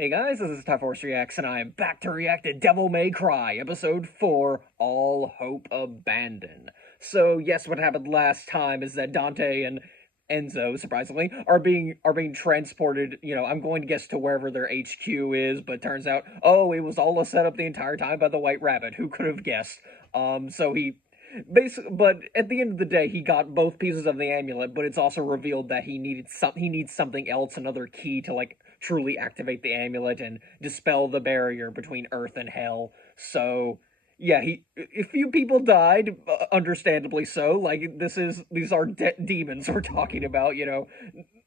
Hey guys, this is Typhorce Reacts, and I am back to react to Devil May Cry, Episode 4, All Hope Abandoned. So, yes, what happened last time is that Dante and Enzo, surprisingly, are being transported, I'm going to guess to wherever their HQ is, but turns out, oh, it was all a setup the entire time by the White Rabbit. Who could have guessed? So he... but at the end of the day, he got both pieces of the amulet, but it's also revealed that he needs something else, another key to, truly activate the amulet and dispel the barrier between Earth and Hell. So, yeah, a few people died, understandably so. These are demons we're talking about,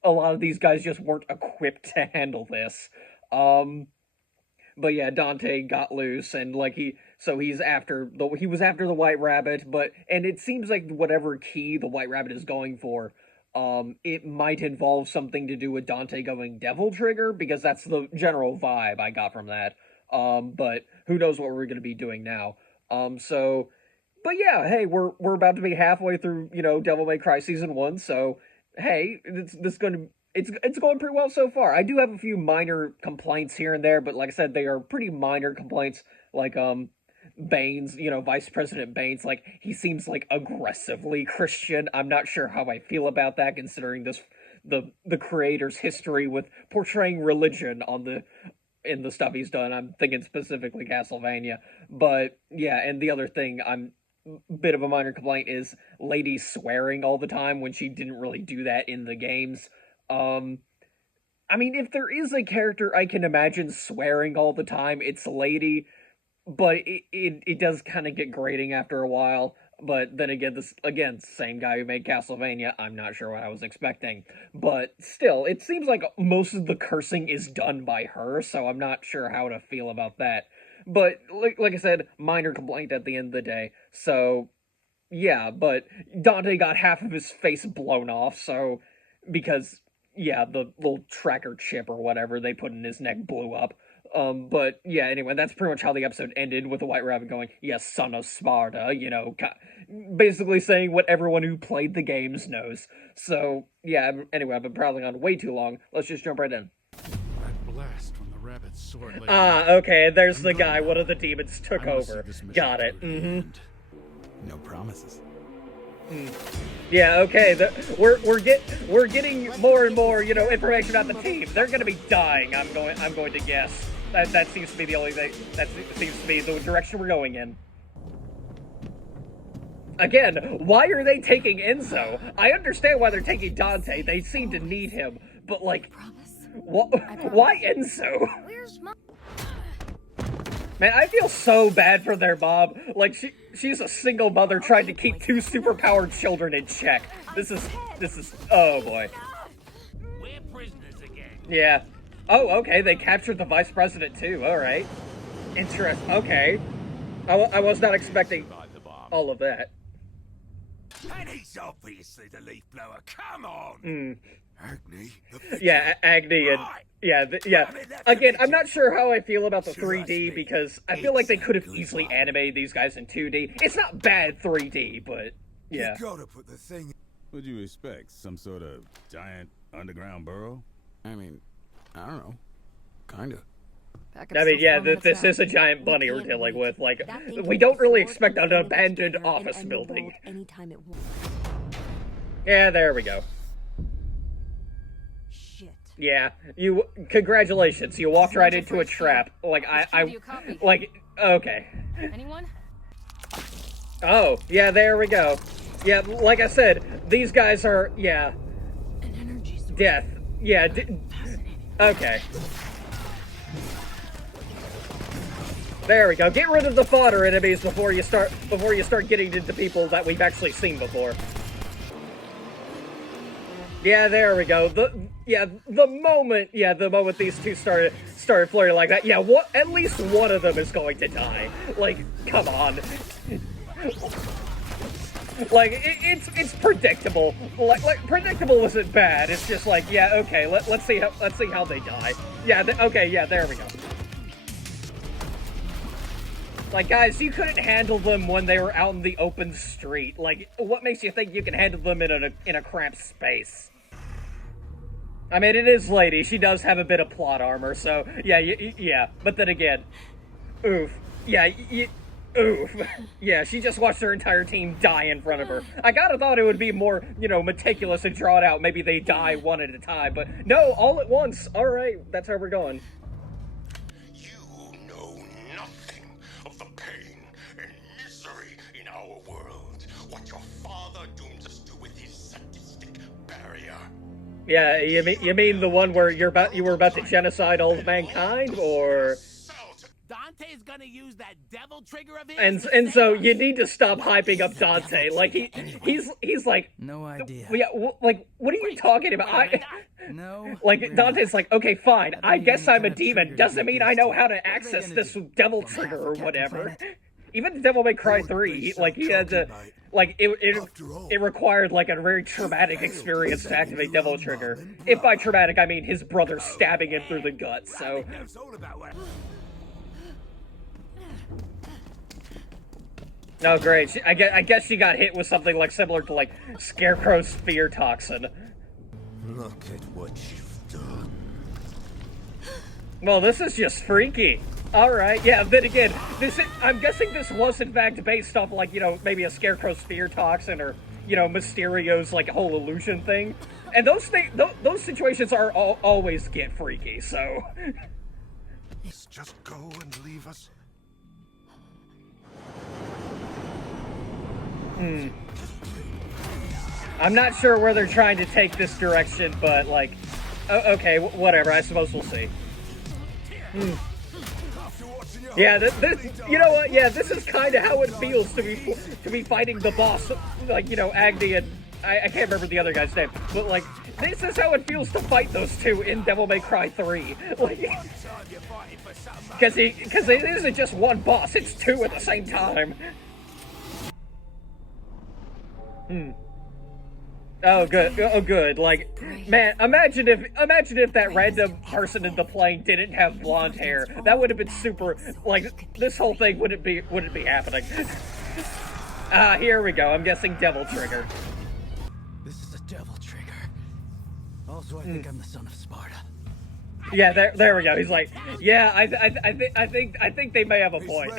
A lot of these guys just weren't equipped to handle this. But yeah, Dante got loose, and he was after the White Rabbit, and it seems like whatever key the White Rabbit is going for, it might involve something to do with Dante going Devil Trigger, because that's the general vibe I got from that. But who knows what we're gonna be doing now. But yeah, hey, we're about to be halfway through, Devil May Cry Season 1, so hey, it's going pretty well so far. I do have a few minor complaints here and there, but like I said, they are pretty minor complaints, Baines, Vice President Baines, he seems, aggressively Christian. I'm not sure how I feel about that, considering the creator's history with portraying religion in the stuff he's done. I'm thinking specifically Castlevania. But, yeah, and the other thing bit of a minor complaint is Lady swearing all the time when she didn't really do that in the games. I mean, if there is a character I can imagine swearing all the time, it's Lady, but it does kind of get grating after a while. But then again, same guy who made Castlevania, I'm not sure what I was expecting. But still, it seems like most of the cursing is done by her, so I'm not sure how to feel about that. But, like I said, minor complaint at the end of the day. So, yeah, but Dante got half of his face blown off, so... because, yeah, the little tracker chip or whatever they put in his neck blew up. But, yeah, anyway, that's pretty much how the episode ended, with the White Rabbit going, yes, son of Sparta, basically saying what everyone who played the games knows. So, yeah, anyway, I've been prattling on way too long. Let's just jump right in. That blast from the rabbit's sword. Okay, there's the guy one of the demons took over. Got it, No promises. Yeah, okay, we're getting more and more, information about the team. They're gonna be dying, I'm going to guess. That seems to be the only thing, that seems to be the direction we're going in. Again, why are they taking Enzo? I understand why they're taking Dante, they seem to need him, but why Enzo? Man, I feel so bad for their mom. She's a single mother trying to keep two superpowered children in check. This is, oh boy. We're prisoners again. Yeah. Oh, okay, they captured the vice president too, alright. Okay. I was not expecting all of that. And he's obviously the leaf blower, come on! Agni? Yeah, Agni and... Yeah, Again, I'm not sure how I feel about the 3D, because I feel like they could have easily animated these guys in 2D. It's not bad 3D, but, yeah. You gotta put the thing... What'd you expect? Some sort of giant underground burrow? I mean, I don't know. Kinda. I mean, yeah, this is a giant bunny we're dealing with. We don't really expect an abandoned office building. Yeah, there we go. Yeah, congratulations, you walked right into a trap. Okay. Anyone? Oh, yeah, there we go. Yeah, like I said, these guys are, yeah. An energy source. Death. Yeah, okay. There we go. Get rid of the fodder enemies before you start getting into people that we've actually seen before. Yeah, there we go. The moment these two started flirting like that, yeah, at least one of them is going to die. Come on. It's predictable. Predictable isn't bad. It's just yeah, okay, let's see how they die. Yeah, okay, yeah, there we go. Guys, you couldn't handle them when they were out in the open street. What makes you think you can handle them in a cramped space? I mean, it is Lady. She does have a bit of plot armor, so yeah, yeah. But then again, oof. Yeah, oof. Yeah, she just watched her entire team die in front of her. I gotta thought it would be more, meticulous and drawn out. Maybe they die one at a time, but no, all at once. All right, that's how we're going. You know nothing of the pain and misery in our world. What your father dooms us to with his sadistic barrier. Yeah, you mean the one where you were about to genocide all of mankind, or? Dante's gonna use that devil trigger of his. And so you need to stop hyping up Dante. Like he's like, No idea. yeah, like what are you talking about? No. Like Dante's like, okay, fine. I guess I'm a demon. Doesn't mean I know how to access this devil trigger or whatever. Even Devil May Cry 3, like he had to, like it required like a very traumatic experience to activate Devil Trigger. If by traumatic I mean his brother stabbing him through the gut. So. Oh great! I guess she got hit with something like similar to like Scarecrow's fear toxin. Look at what you've done. Well, this is just freaky. All right, yeah. Then again, I'm guessing this was in fact based off like maybe a Scarecrow's fear toxin or Mysterio's like whole illusion thing, and those situations are always get freaky. So. Just go and leave us. I'm not sure where they're trying to take this direction, but like, okay, whatever. I suppose we'll see. Yeah, this you know what? Yeah, this is kind of how it feels to be fighting the boss, like Agni and I can't remember the other guy's name, but like this is how it feels to fight those two in Devil May Cry 3. Like, because it isn't just one boss; it's two at the same time. Oh good. Oh good. Like, man, imagine if that random person in the plane didn't have blonde hair. That would have been super. Like, this whole thing wouldn't be happening. Here we go. I'm guessing Devil Trigger. This is a devil trigger. Also, I think I'm the son of Sparta. Yeah, there we go. He's like, yeah, I think they may have a point.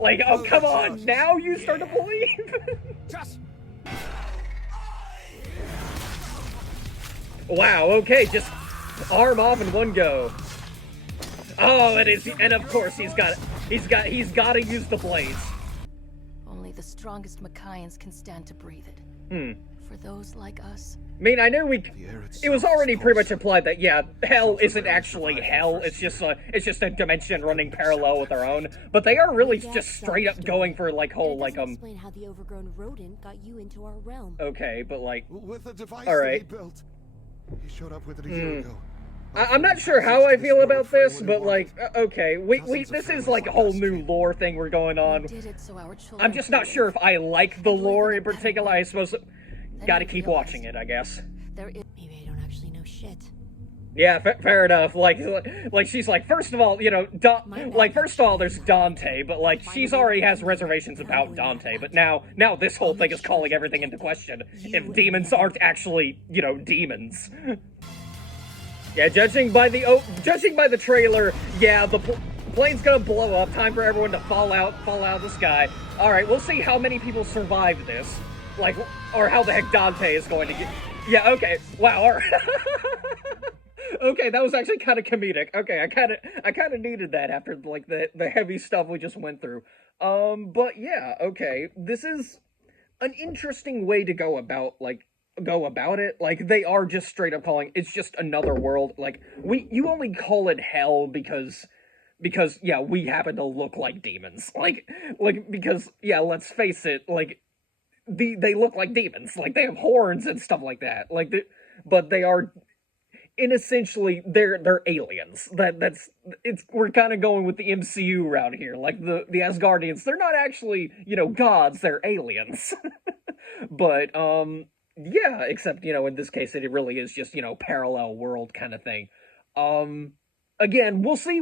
Like, oh come on, now you start to believe. Wow, okay, just arm off in one go. Oh, and of course he's got to use the blades. Only the strongest Makaians can stand to breathe it. For those like us. I mean, I knew it was already pretty much implied that yeah, hell isn't actually hell. It's just a dimension running parallel with our own. But they are really just straight up going for like whole like explain how the overgrown rodent got you into our realm. Okay, but like With a device all right. that he built. He showed up with it a year ago. I'm not sure how I feel about this, but like, okay, this is like a whole new lore thing we're going on. I'm just not sure if I like the lore in particular. I suppose, gotta keep watching it, I guess. Maybe I don't actually know shit. Yeah, fair enough. Like she's like, first of all, first of all, there's Dante, but like, she's already has reservations about Dante, but now this whole thing is calling everything into question. If demons aren't actually, demons. Yeah, judging by the trailer, yeah, the plane's gonna blow up. Time for everyone to fall out of the sky. All right, we'll see how many people survive this, like, or how the heck Dante is going to get. Yeah, okay, wow. All right. Okay, that was actually kind of comedic. Okay, I kind of needed that after like the heavy stuff we just went through. But yeah, okay, this is an interesting way to go about it. Like, they are just straight up calling it's just another world. Like, you only call it hell because yeah, we happen to look like demons. Like because yeah, let's face it, like they look like demons. Like, they have horns and stuff like that. Like, but they are. And essentially, they're aliens. We're kind of going with the MCU route here. Like the Asgardians, they're not actually gods. They're aliens. But yeah, except in this case, it really is just parallel world kind of thing. Again, we'll see.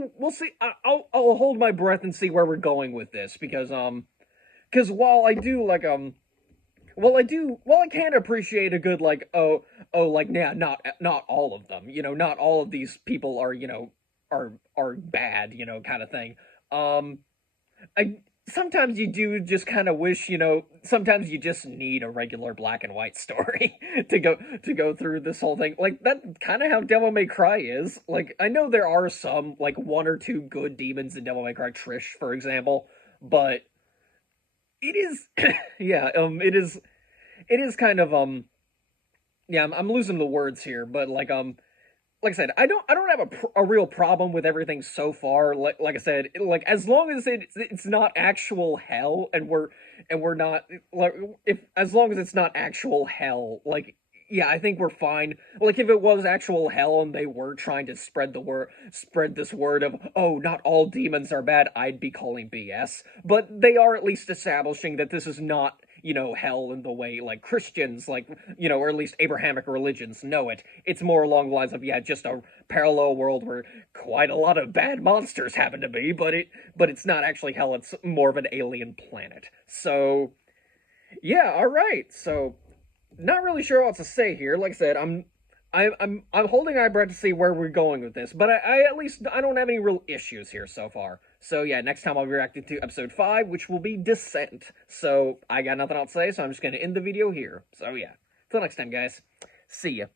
I'll hold my breath and see where we're going with this because while I do well, I can appreciate a good, like, like, yeah, not all of them, not all of these people are, are bad, kind of thing. Um, I sometimes you do just kind of wish, sometimes you just need a regular black and white story to go through this whole thing. Like that kind of how Devil May Cry is. Like I know there are some like one or two good demons in Devil May Cry, Trish for example, but it is yeah, it is kind of yeah, I'm losing the words here, but like I said, I don't have a real problem with everything so far. Like I said, like as long as it's not actual hell, and we're not like if as long as it's not actual hell, like yeah, I think we're fine. Like if it was actual hell and they were trying to spread this word of oh, not all demons are bad, I'd be calling BS. But they are at least establishing that this is not hell in the way like Christians, like, or at least Abrahamic religions know it. It's more along the lines of, yeah, just a parallel world where quite a lot of bad monsters happen to be, but it's not actually hell, it's more of an alien planet. So, yeah, alright, so, not really sure what to say here. Like I said, I'm holding my breath to see where we're going with this, but I at least I don't have any real issues here so far. So yeah, next time I'll be reacting to episode 5, which will be Descent. So I got nothing else to say, so I'm just gonna end the video here. So yeah, till next time, guys. See ya.